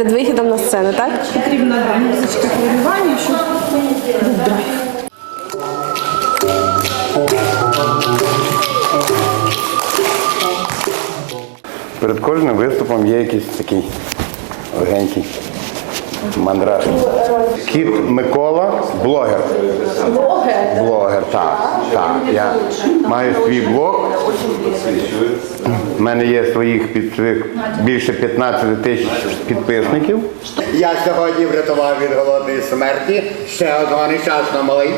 перед вихідом на сцену, так? Потрібна да, музичка хвилювання, щоб був драйв. Перед кожним виступом є якийсь такий легенький мандраж. Кіт Микола, блогер. Блогер? Блогер, так. так. Я маю свій блог. У мене є своїх під своїх більше 15 тисяч підписників. Я сьогодні врятував від голодної смерті ще одного нещасного малий.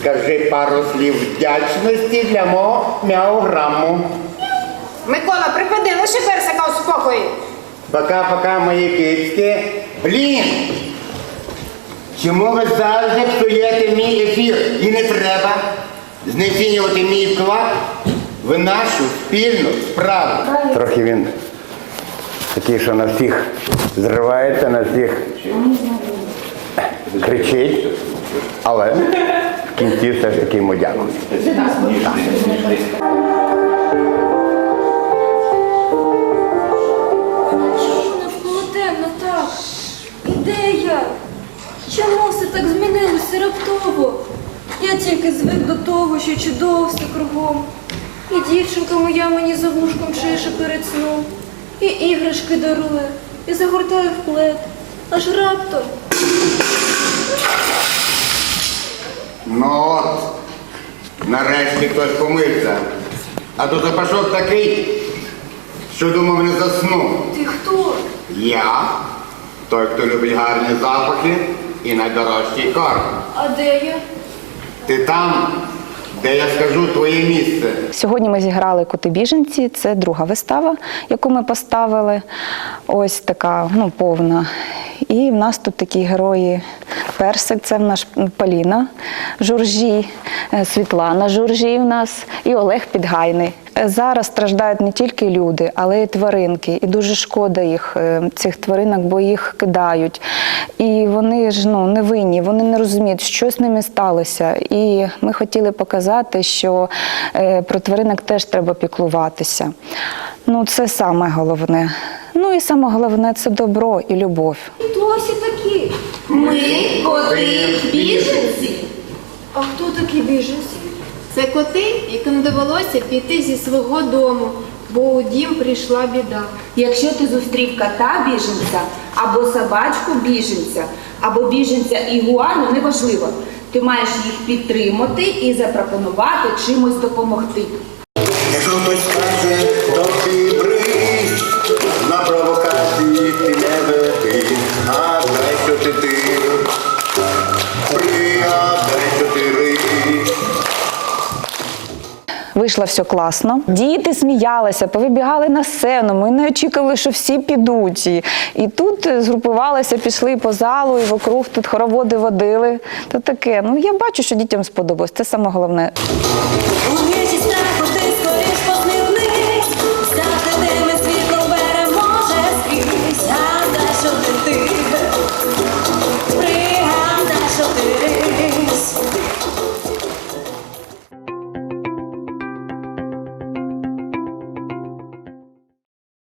Скажи пару слів вдячності для мого мяограму. Микола, припади, лише персика у спокої. Пока-пока, мої кицьки. Блін! Чому ви завжди псуєте мій ефір? І не треба знецінювати мій вклад в нашу спільну справу. Трохи він такий, що на всіх зривається, на всіх кричить, але в кінці все ж таки йому дякую. Чому навколо темно так? І де я? Чому все так змінилося раптово? Я тільки звик до того, що чудово все кругом. І дівчинка моя мені за вушком чеше перед сном, і іграшки дарує, і загортає в плед. Аж раптом. Ну от, нарешті хтось помився. А то запашок такий, що думав не засну. Ти хто? Я той, хто любить гарні запахи і найдорожчий корм. А де я? Ти там, де я скажу твоє місце. Сьогодні ми зіграли Коти біженці. Це друга вистава, яку ми поставили. Ось така, ну, повна. І в нас тут такі герої. Персик, це в нас Поліна Журжі, е, Світлана Журжі в нас і Олег Підгайний. Е, Зараз страждають не тільки люди, але й тваринки. І дуже шкода їх, е, цих тваринок, бо їх кидають. І вони ж ну, не винні, вони не розуміють, що з ними сталося. І ми хотіли показати, що е, про тваринок теж треба піклуватися. Ну, це саме головне. Ну і саме головне це добро і любов. Хто всі такі? Ми коти біженці. А хто такі біженці? Це коти, яким довелося піти зі свого дому, бо у дім прийшла біда. Якщо ти зустрів кота біженця, або собачку біженця, або біженця ігуану, неважливо. Ти маєш їх підтримати і запропонувати чимось допомогти. Вийшло все класно. Діти сміялися, повибігали на сцену. Ми не очікували, що всі підуть. І, тут е, згрупувалися, пішли по залу, і вокруг тут хороводи водили. То таке. Ну я бачу, що дітям сподобалось. Це саме головне.